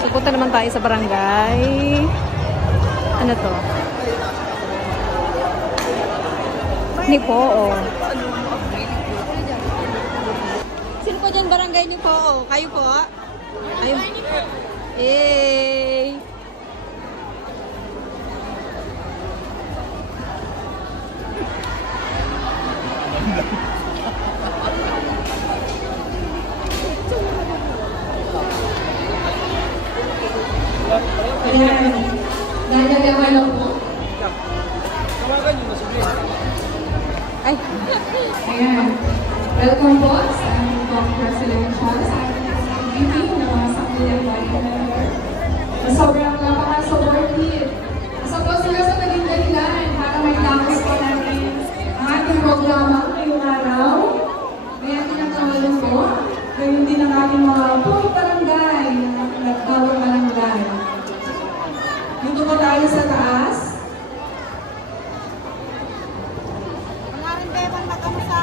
So, punta naman tayo sa barangay. Ano to? Ni Poo. Sino po dyan barangay ni Poo? Kayo po? Kayo? Eh. Ayan. Nagagawa na po. Ay. Ayan. Welcome po sa aming presidential sa ating meeting ng mga Sangguniang Bayan member. Sobrang napaka-supportive. Isa po sila sa naging dahilan para may tapos po natin ang ating programa ngayong araw. Kaya tinatawag po, ngayon din ang ating mga barangay, nagbawang barangay. Dito po tayo sa taas. Mga rin, Bevan, matamusa.